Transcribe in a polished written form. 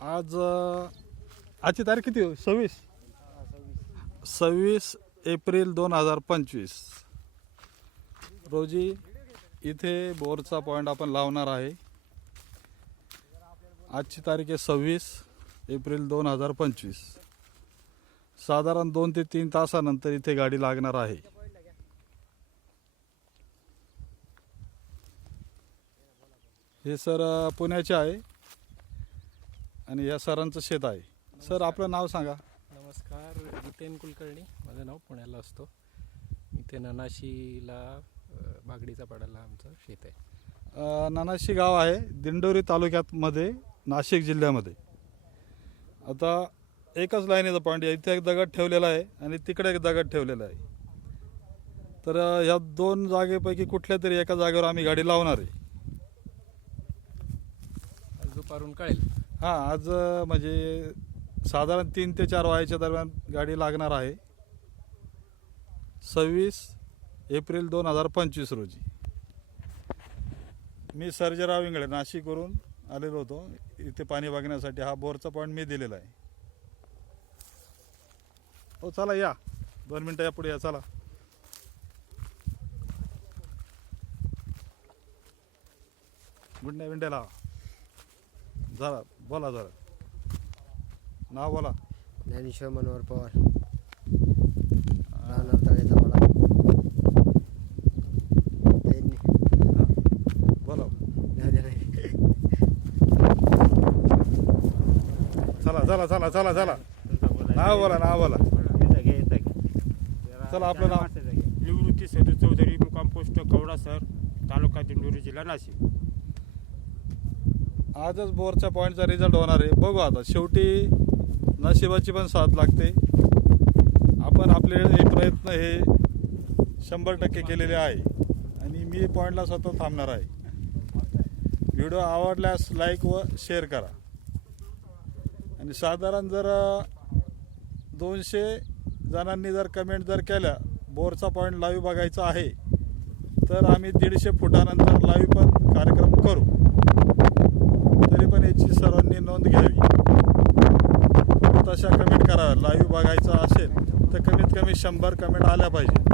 आजची तारीख किती हो? 26 एप्रिल 2025 रोजी इथे बोरचा पॉईंट आपण लावणार आहे। आजची तारीख आहे 26 एप्रिल 2025। साधारण 2 ते 3 तासानंतर इथे गाडी लागणार आहे। हे सर पुण्याचे आहे आणि या सरांचं शेत आहे। सर आपलं नाव सांगा। नमस्कार, जितेन कुलकर्णी माझं नाव, पुण्याला असतो। इथे ननाशीला बागडीचा पाड्याला आमचं शेत आहे। ननाशी गाव आहे दिंडोरी तालुक्यात मध्ये, नाशिक जिल्ह्यामध्ये। आता एकच लाईनीचा पॉईंट आहे, इथे एक दगड ठेवलेला आहे आणि तिकडे एक दगड ठेवलेला आहे। तर ह्या दोन जागेपैकी कुठल्या तरी एका जागेवर आम्ही गाडी लावणार आहे। आज दुपारून कळेल। हां, आज म्हणजे साधारण 3 ते 4 वाजेच्या दरम्यान गाडी लागणार आहे। 26 एप्रिल 2025 रोजी। मी सर्जेराव इंगळे नाशिकवरून आलेलो होतो इथे पाणी बघण्यासाठी। हा बोरचा पॉईंट मी दिलेला आहे। हो चला या, 2 मिनटं या पुढे या, चला। गुंड्या बिंड्याला जरा बोला, जरा नाव बोला। ज्ञानेश्वर मनोहर पवार, राहणार तळ्याचा वाडा। बोला, चला चला चला चला चला, नाव बोला, नाव बोला। चला आपलं नाव। निवृत्ती सदू चौधरी, मुक्काम पोस्ट कवडा सर, तालुका दिंडोरी, जिल्हा नाशिक। आजच बोरच्या पॉईंटचा रिझल्ट होणार आहे, बघू आता। शेवटी नशिबाची पण साथ लागते। आपण आपले हे प्रयत्न हे 100% केलेले आहे आणि मी पॉईंटला स्वतः थांबणार आहे। व्हिडिओ आवडल्यास लाईक व शेअर करा आणि साधारण जर 200 जणांनी जर कमेंट जर केल्या बोरचा पॉईंट लाईव्ह बघायचा आहे, तर आम्ही 150 फुटानंतर लाईव्ह पण कार्यक्रम करू। तरी पण याची सर्वांनी नोंद घ्यावी। तशा कमेंट करा। लाईव्ह बघायचा असेल तर कमीत कमी 100 कमेंट आल्या पाहिजे।